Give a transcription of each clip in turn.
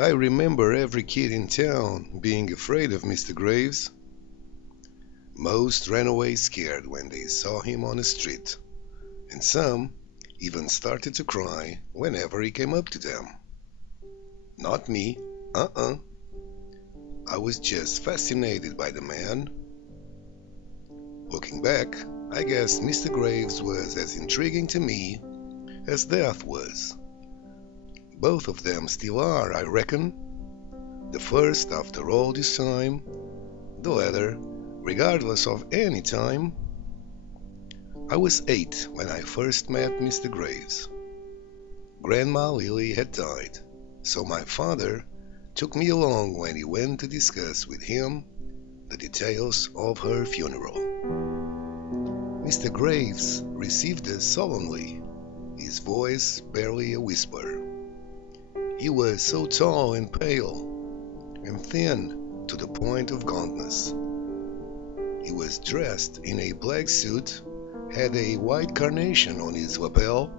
I remember every kid in town being afraid of Mr. Graves. Most ran away scared when they saw him on the street, and some even started to cry whenever he came up to them. Not me. Uh-uh. I was just fascinated by the man. Looking back, I guess Mr. Graves was as intriguing to me as death was. Both of them still are, I reckon. The first after all this time, the latter regardless of any time. I was 8 when I first met Mr. Graves. Grandma Lily had died, so my father took me along when he went to discuss with him the details of her funeral. Mr. Graves received us solemnly, his voice barely a whisper. He was so tall and pale, and thin to the point of gauntness. He was dressed in a black suit, had a white carnation on his lapel.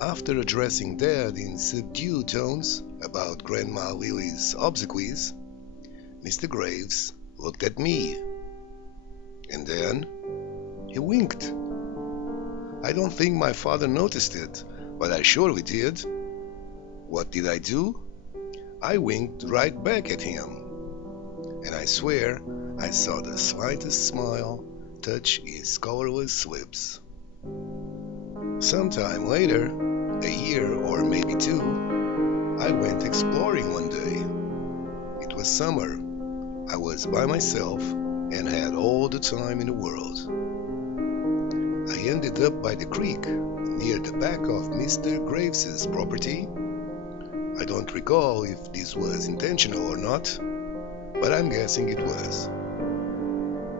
After addressing Dad in subdued tones about Grandma Lily's obsequies, Mr. Graves looked at me, and then he winked. I don't think my father noticed it, but I surely did. What did I do? I winked right back at him, and I swear I saw the slightest smile touch his colorless lips. Sometime later, a year or maybe 2, I went exploring one day. It was summer. I was by myself and had all the time in the world. I ended up by the creek near the back of Mr. Graves's property. I don't recall if this was intentional or not, but I'm guessing it was.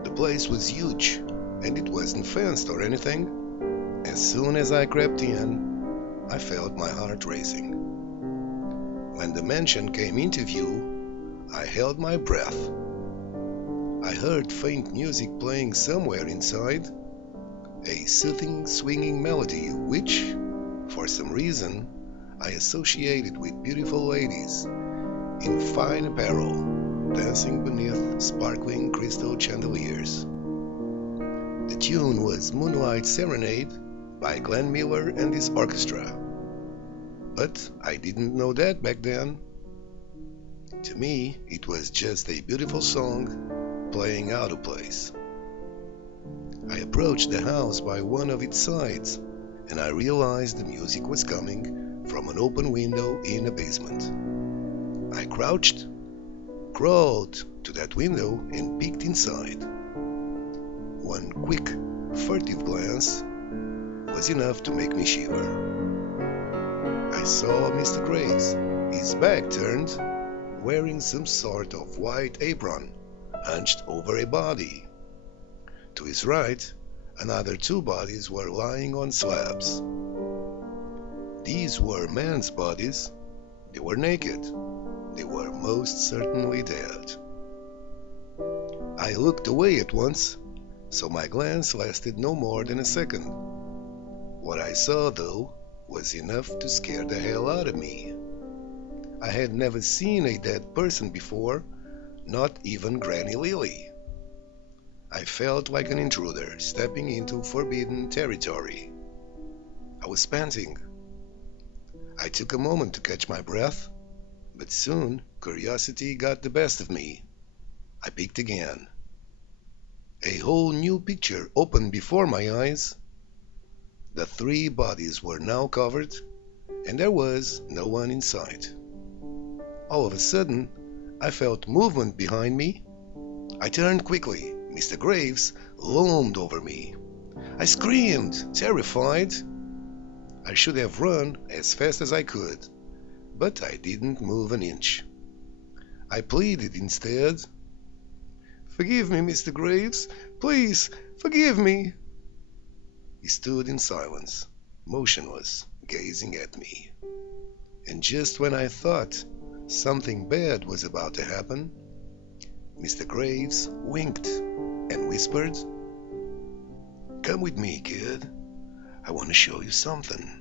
The place was huge, and it wasn't fenced or anything. As soon as I crept in, I felt my heart racing. When the mansion came into view, I held my breath. I heard faint music playing somewhere inside, a soothing, swinging melody which, for some reason, I associated with beautiful ladies in fine apparel dancing beneath sparkling crystal chandeliers. The tune was Moonlight Serenade by Glenn Miller and his orchestra. But I didn't know that back then. To me, it was just a beautiful song playing out of place. I approached the house by one of its sides, and I realized the music was coming from an open window in a basement. I crawled to that window and peeked inside. One quick, furtive glance was enough to make me shiver. I saw Mr. Graves, his back turned, wearing some sort of white apron, hunched over a body. To his right, another 2 bodies were lying on slabs. These were men's bodies. They were naked. They were most certainly dead. I looked away at once, so my glance lasted no more than a second. What I saw, though, was enough to scare the hell out of me. I had never seen a dead person before, not even Granny Lily. I felt like an intruder stepping into forbidden territory. I was panting. I took a moment to catch my breath, but soon curiosity got the best of me. I peeked again. A whole new picture opened before my eyes. The 3 bodies were now covered, and there was no one in sight. All of a sudden, I felt movement behind me. I turned quickly. Mr. Graves loomed over me. I screamed, terrified. I should have run as fast as I could, but I didn't move an inch. I pleaded instead. "Forgive me, Mr. Graves. Please, forgive me." He stood in silence, motionless, gazing at me. And just when I thought something bad was about to happen, Mr. Graves winked and whispered, "Come with me, kid. I want to show you something."